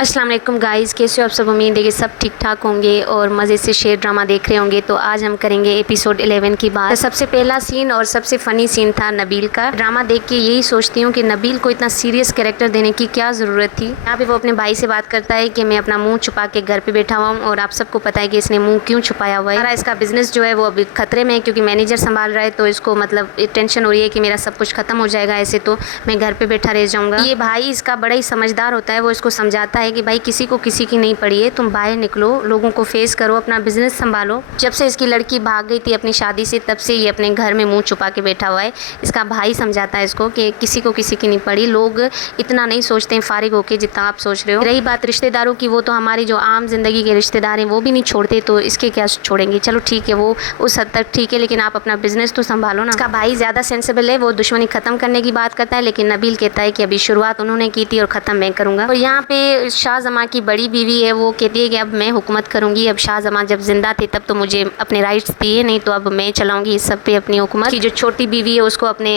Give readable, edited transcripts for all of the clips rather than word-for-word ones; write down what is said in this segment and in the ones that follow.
अस्सलाम वालेकुम गाइस, कैसे हो आप सब। उम्मीद है कि सब ठीक ठाक होंगे और मज़े से शेर ड्रामा देख रहे होंगे। तो आज हम करेंगे एपिसोड 11 की बात। तो सबसे पहला सीन और सबसे फ़नी सीन था नबील का। ड्रामा देख के यही सोचती हूँ कि नबील को इतना सीरियस कैरेक्टर देने की क्या ज़रूरत थी। यहाँ पे वो अपने भाई से बात करता है कि मैं अपना मुँह छुपा के घर पर बैठा हुआ हूँ और आप सबको पता है कि इसने मुँह क्यों छुपाया हुआ है। सारा इसका बिजनेस जो है वो अभी खतरे में है क्योंकि मैनेजर संभाल रहा है, तो इसको मतलब टेंशन हो रही है कि मेरा सब कुछ खत्म हो जाएगा, ऐसे तो मैं घर पे बैठा रह जाऊंगा। ये भाई इसका बड़ा ही समझदार होता है, वो इसको समझाता है कि भाई किसी को किसी की नहीं पड़ी है, तुम बाहर निकलो, लोगों को फेस करो, अपना बिजनेस संभालो। जब से इसकी लड़की भाग गई थी अपनी शादी से, तब से ये अपने घर में मुंह छुपा के बैठा हुआ है। इसका भाई समझाता है इसको कि किसी को किसी की नहीं पड़ी, लोग इतना नहीं सोचते हैं फारिग होके जितना आप सोच रहे हो। रही बात रिश्तेदारों की, वो तो हमारी जो आम जिंदगी के रिश्तेदार हैं वो भी नहीं छोड़ते, तो इसके क्या छोड़ेंगे। चलो ठीक है, वो उस हद तक ठीक है, लेकिन आप अपना बिजनेस तो संभालो ना। इसका भाई ज़्यादा सेंसिबल है, वो दुश्मनी खत्म करने की बात करता है, लेकिन नबील कहता है कि अभी शुरुआत उन्होंने की थी और ख़त्म मैं करूँगा। और यहाँ पे शाहजमा की बड़ी बीवी है, वो कहती है कि अब मैं हुकूमत करूँगी। अब शाहजमा जब जिंदा थे तब तो मुझे अपने राइट्स दिए, नहीं तो अब मैं चलाऊँगी इस सब पे अपनी हुकूमत की। जो छोटी बीवी है उसको अपने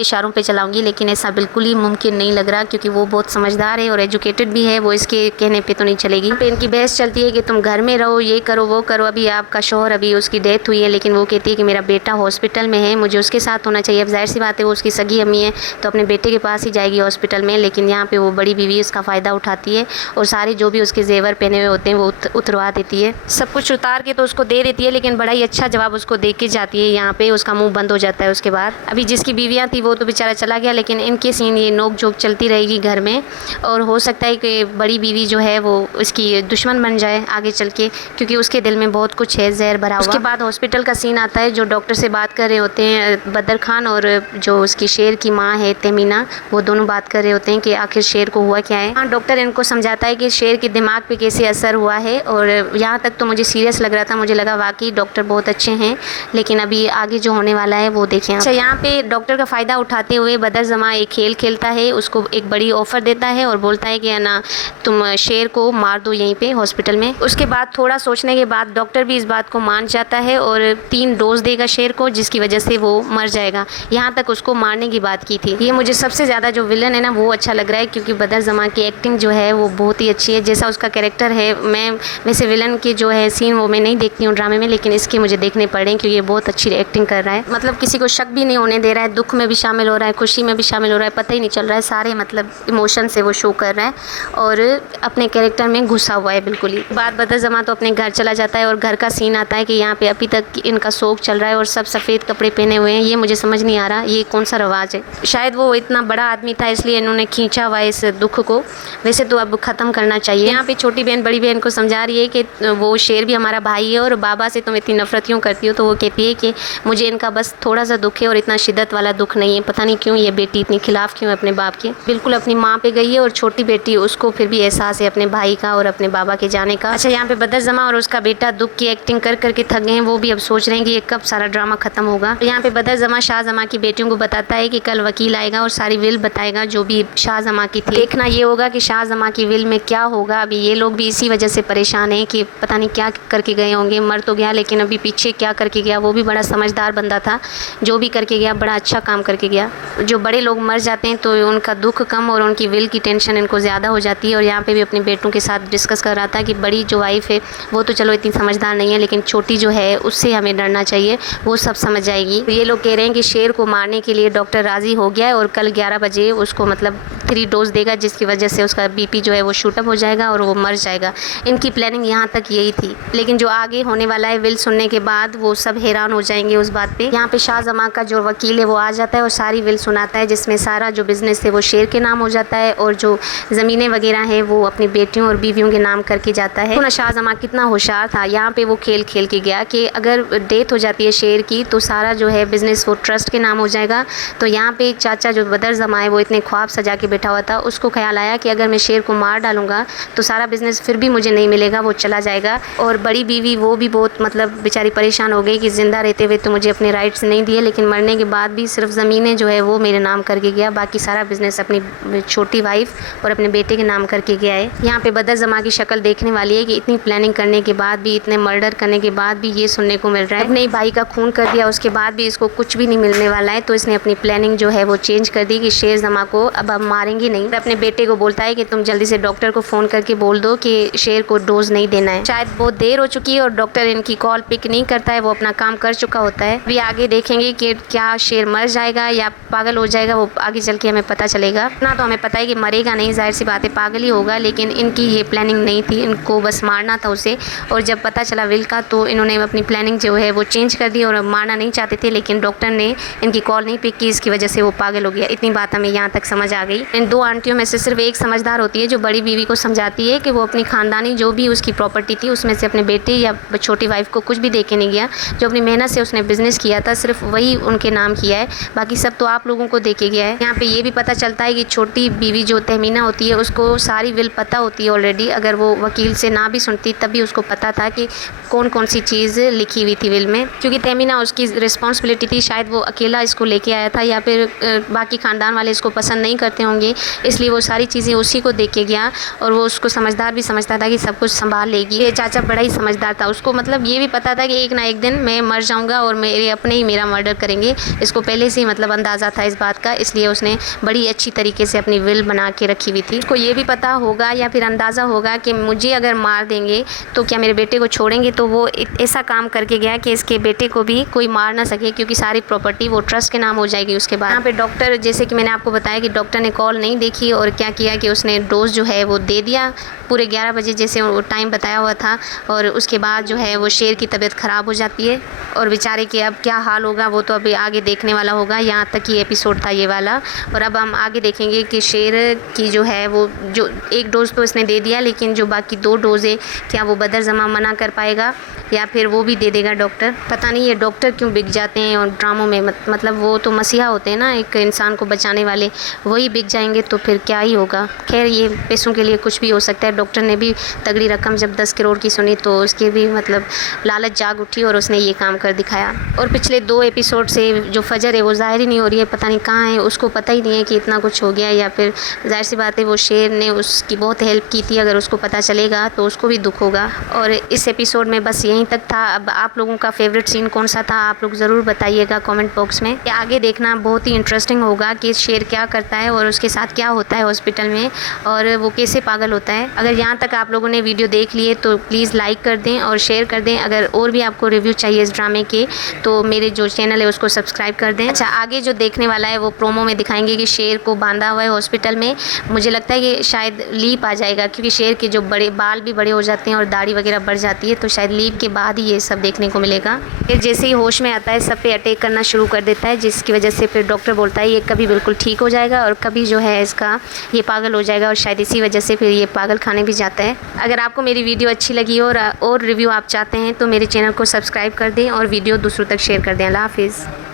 इशारों पे चलाऊँगी, लेकिन ऐसा बिल्कुल ही मुमकिन नहीं लग रहा क्योंकि वो बहुत समझदार है और एजुकेटेड भी है, वो इसके कहने पे तो नहीं चलेगी। पे इनकी बहस चलती है कि तुम घर में रहो, ये करो वो करो। अभी आपका शोहर, अभी उसकी डेथ हुई है, लेकिन वो कहती है कि मेरा बेटा हॉस्पिटल में है, मुझे उसके साथ होना चाहिए। अब जाहिर सी बात है वो उसकी सगी अम्मी है तो अपने बेटे के पास ही जाएगी हॉस्पिटल में, लेकिन यहाँ पे वो बड़ी बीवी उसका फ़ायदा उठाती है और सारे जो भी उसके जेवर पहने हुए होते हैं वो उतरवा देती है। सब कुछ उतार के तो उसको दे देती है, लेकिन बड़ा ही अच्छा जवाब उसको दे के जाती है। यहाँ पे उसका मुंह बंद हो जाता है। उसके बाद अभी जिसकी बीवियाँ थी वो तो बेचारा चला गया, लेकिन इनके सीन ये नोक झोंक चलती रहेगी घर में, और हो सकता है कि बड़ी बीवी जो है वो इसकी दुश्मन बन जाए आगे चल के, क्योंकि उसके दिल में बहुत कुछ है, जहर भरा हुआ। उसके बाद हॉस्पिटल का सीन आता है, जो डॉक्टर से बात कर रहे होते हैं बदर खान, और जो उसकी शेर की माँ है तमीना, वो दोनों बात कर रहे होते हैं कि आखिर शेर को हुआ क्या है। हाँ, डॉक्टर इनको समझाता है कि शेर के दिमाग पे कैसे असर हुआ है, और यहाँ तक तो मुझे सीरियस लग रहा था, मुझे लगा वाकई डॉक्टर बहुत अच्छे हैं, लेकिन अभी आगे जो होने वाला है वो देखें। अच्छा, यहाँ पे डॉक्टर का फ़ायदा उठाते हुए बदर जमा एक खेल खेलता है, उसको एक बड़ी ऑफ़र देता है और बोलता है कि ना तुम शेर को मार दो यहीं पे हॉस्पिटल में। उसके बाद थोड़ा सोचने के बाद डॉक्टर भी इस बात को मान जाता है और 3 डोज देगा शेर को, जिसकी वजह से वो मर जाएगा। यहाँ तक उसको मारने की बात की थी। ये मुझे सबसे ज़्यादा जो विलन है ना वो अच्छा लग रहा है, क्योंकि बदर जमा की एक्टिंग जो है वो बहुत ही अच्छी है। जैसा उसका कैरेक्टर है, मैं वैसे विलन के जो है सीन वो मैं नहीं देखती हूँ ड्रामे में, लेकिन इसके मुझे देखने पड़ रहे हैं क्योंकि ये बहुत अच्छी एक्टिंग कर रहा है। मतलब किसी को शक भी नहीं होने दे रहा है, दुख में भी शामिल हो रहा है, खुशी में भी शामिल हो रहा है, पता ही नहीं चल रहा है, सारे मतलब इमोशन से वो शो कर रहा है और अपने कैरेक्टर में घुसा हुआ है बिल्कुल ही। बाद बदर जमा तो अपने घर चला जाता है और घर का सीन आता है कि यहाँ पे अभी तक इनका शोक चल रहा है और सब सफ़ेद कपड़े पहने हुए हैं। ये मुझे समझ नहीं आ रहा ये कौन सा रवाज है। शायद वो इतना बड़ा आदमी था इसलिए इन्होंने खींचा हुआ है इस दुख को, वैसे तो अब ख़त्म करना चाहिए। यहाँ पे छोटी बहन बड़ी बहन को समझा रही है कि वो शेर भी हमारा भाई है और बाबा से तुम इतनी नफरत क्यों करती हो। तो वो कहती है कि मुझे इनका बस थोड़ा सा दुख है और इतना शिद्दत वाला दुख नहीं है, पता नहीं क्यों ये बेटी इतनी खिलाफ क्यों है अपने बाप के। बिल्कुल अपनी माँ पे गई है और छोटी बेटी उसको फिर भी एहसास है अपने भाई का और अपने बाबा के जाने का। अच्छा, यहाँ पे बदर जमा और उसका बेटा दुख की एक्टिंग कर करके थक गए हैं, वो भी अब सोच रहे हैं कि ये कब सारा ड्रामा खत्म होगा। यहाँ पे बदर जमा शाहजमा की बेटियों को बताता है कि कल वकील आएगा और सारी विल बताएगा जो भी शाहजमा की थी। देखना ये होगा कि शाहजमा की विल में क्या होगा। अभी ये लोग भी इसी वजह से परेशान हैं कि पता नहीं क्या करके गए होंगे। मर तो गया, लेकिन अभी पीछे क्या करके गया। वो भी बड़ा समझदार बंदा था, जो भी करके गया बड़ा अच्छा काम करके गया। जो बड़े लोग मर जाते हैं तो उनका दुख कम और उनकी विल की टेंशन इनको ज़्यादा हो जाती है। और यहाँ पे भी अपने बेटों के साथ डिस्कस कर रहा था कि बड़ी जो वाइफ है वो तो चलो इतनी समझदार नहीं है, लेकिन छोटी जो है उससे हमें डरना चाहिए, वो सब समझ जाएगी। ये लोग कह रहे हैं कि शेर को मारने के लिए डॉक्टर राज़ी हो गया है और कल 11 बजे उसको मतलब 3 डोज देगा, जिसकी वजह से उसका बीपी जो है वो शूटअप हो जाएगा और वो मर जाएगा। इनकी प्लानिंग यहाँ तक यही थी, लेकिन जो आगे होने वाला है विल सुनने के बाद वो सब हैरान हो जाएंगे उस बात पे। यहाँ पे शाहजमा का जो वकील है वो आ जाता है और सारी विल सुनाता है, जिसमें सारा जो बिज़नेस है वो शेर के नाम हो जाता है और जो ज़मीनें वगैरह हैं वो अपनी बेटियों और बीवियों के नाम करके जाता है। तो शाहजमा कितना होशियार था, यहाँ पे वो खेल खेल के गया कि अगर डेथ हो जाती है शेर की तो सारा जो है बिज़नेस वो ट्रस्ट के नाम हो जाएगा। तो यहाँ पे चाचा जो बदर जमा है वो इतने ख्वाब सजा के बैठा हुआ था, उसको ख्याल आया कि अगर मैं शेर को मार डालूंगा तो सारा बिज़नेस फिर भी मुझे नहीं मिलेगा, वो चला जाएगा। और बड़ी बीवी वो भी बहुत मतलब बेचारी परेशान हो गई कि ज़िंदा रहते हुए तो मुझे अपने राइट्स नहीं दिए, लेकिन मरने के बाद भी सिर्फ ज़मीनें जो है वो मेरे नाम करके गया, बाकी सारा बिज़नेस अपनी छोटी वाइफ और अपने बेटे के नाम करके गया है। यहाँ पे बदर जमा की शक्ल देखने वाली है कि इतनी प्लानिंग करने के बाद भी, इतने मर्डर करने के बाद भी ये सुनने को मिल रहा है। अपने भाई का खून कर दिया उसके बाद भी इसको कुछ भी नहीं मिलने वाला है, तो इसने अपनी प्लानिंग जो है वो चेंज कर दी कि शेर जमा को अब हम मारेंगे नहीं। अपने बेटे को बोलता है कि तुम जल्दी से डॉक्टर को फ़ोन करके बोल दो कि शेर को डोज नहीं देना है। शायद बहुत देर हो चुकी है और डॉक्टर इनकी कॉल पिक नहीं करता है, वो अपना काम कर चुका होता है। अभी आगे देखेंगे कि क्या शेर मर जाएगा या पागल हो जाएगा, वो आगे चल के हमें पता चलेगा। ना तो हमें पता है कि मरेगा नहीं, जाहिर सी बात है पागल ही होगा, लेकिन इनकी ये प्लानिंग नहीं थी, इनको बस मारना था उसे। और जब पता चला विल का तो इन्होंने अपनी प्लानिंग जो है वो चेंज कर दी और मारना नहीं चाहते थे, लेकिन डॉक्टर ने इनकी कॉल नहीं पिक की, इसकी वजह से वो पागल हो गया। इतनी बात हमें यहाँ तक समझ आ गई। इन दो आंटियों में से सिर्फ एक समझदार होती है जो बड़ी बीवी को समझाती है कि वो अपनी खानदानी जो भी उसकी प्रॉपर्टी थी उसमें से अपने बेटे या छोटी वाइफ को कुछ भी दे के नहीं गया। जो अपनी मेहनत से उसने बिजनेस किया था सिर्फ वही उनके नाम किया है, बाकी सब तो आप लोगों को दे के गया है। यहाँ पे ये भी पता चलता है कि छोटी बीवी जो तहमीना होती है उसको सारी विल पता होती है ऑलरेडी। अगर वो वकील से ना भी सुनती तब भी उसको पता था कि कौन कौन सी चीज़ लिखी हुई थी विल में, क्योंकि तहमीना उसकी रिस्पॉन्सिबिलिटी थी। शायद वो अकेला इसको लेके आया था या फिर बाकी ख़ानदान वाले इसको पसंद नहीं करते होंगे, इसलिए वो सारी चीज़ें उसी को दे के गया। और वो उसको समझदार भी समझता था कि सब कुछ संभाल लेगी। ये चाचा बड़ा ही समझदार था, उसको मतलब ये भी पता था कि एक ना एक दिन मैं मर जाऊँगा और मेरे अपने ही मेरा मर्डर करेंगे। इसको पहले से ही मतलब अंदाज़ा था इस बात का, इसलिए उसने बड़ी अच्छी तरीके से अपनी विल बना के रखी हुई थी। उसको ये भी पता होगा या फिर अंदाज़ा होगा कि मुझे अगर मार देंगे तो क्या मेरे बेटे को छोड़ेंगे, तो वो ऐसा काम करके गया कि इसके बेटे को भी कोई मार ना सके, क्योंकि सारी प्रॉपर्टी वो ट्रस्ट के नाम हो जाएगी उसके बाद। यहाँ पे डॉक्टर, जैसे कि मैंने आपको बताया कि डॉक्टर ने कॉल नहीं देखी और क्या किया कि उसने डोज जो है वो दे दिया पूरे 11 बजे जैसे वो टाइम बताया हुआ था। और उसके बाद जो है वो शेर की तबीयत ख़राब हो जाती है और बेचारे के अब क्या हाल होगा वो तो अभी आगे देखने वाला होगा। यहाँ तक ही एपिसोड था ये वाला, और अब हम आगे देखेंगे कि शेर की जो है वो जो एक डोज तो इसने दे दिया, लेकिन जो बाकी 2 डोज है क्या वो बदर जमा मना कर पाएगा या फिर वो भी दे देगा डॉक्टर। पता नहीं ये डॉक्टर क्यों बिक जाते हैं और ड्रामों में, मतलब वो तो मसीहा होते हैं ना एक इंसान को बचाने वाले, वही बिक जाएंगे तो फिर क्या ही होगा। खैर ये पैसों के लिए कुछ भी हो सकता है। डॉक्टर ने भी तगड़ी रकम जब 10 करोड़ की सुनी तो उसके भी मतलब लालच जाग उठी और उसने ये काम कर दिखाया। और पिछले 2 एपिसोड से जो फजर है वो ज़ाहिर ही नहीं हो रही है, पता नहीं कहाँ है, उसको पता ही नहीं है कि इतना कुछ हो गया, या फिर जाहिर सी बात है वो शेर ने उसकी बहुत हेल्प की थी, अगर उसको पता चलेगा तो उसको भी दुख होगा। और इस एपिसोड में बस यहीं तक था। अब आप लोगों का फेवरेट सीन कौन सा था आप लोग ज़रूर बताइएगा कमेंट बॉक्स में। आगे देखना बहुत ही इंटरेस्टिंग होगा कि शेर क्या करता है और उसके साथ क्या होता है हॉस्पिटल में और वो कैसे पागल होता है। अगर यहाँ तक आप लोगों ने वीडियो देख लिए तो प्लीज़ लाइक कर दें और शेयर कर दें। अगर और भी आपको रिव्यू चाहिए इस ड्रामे के तो मेरे जो चैनल है उसको सब्सक्राइब कर दें। अच्छा, आगे जो देखने वाला है वो प्रोमो में दिखाएंगे कि शेर को बांधा हुआ है हॉस्पिटल में। मुझे लगता है कि शायद लीप आ जाएगा, क्योंकि शेर के जो बड़े बाल भी बड़े हो जाते हैं और दाढ़ी वगैरह बढ़ जाती है, तो शायद लीप के बाद ही ये सब देखने को मिलेगा। फिर जैसे ही होश में आता है सब पे अटैक करना शुरू कर देता है, जिसकी वजह से फिर डॉक्टर बोलता है ये कभी बिल्कुल ठीक हो जाएगा और कभी जो है इसका ये पागल हो जाएगा, और शायद इसी वजह से फिर ये पागल खाने भी जाता है। अगर आपको मेरी वीडियो अच्छी लगी और रिव्यू आप चाहते हैं तो मेरे चैनल को सब्सक्राइब कर दें और वीडियो दूसरों तक शेयर कर दें। अल्लाह हाफिज़।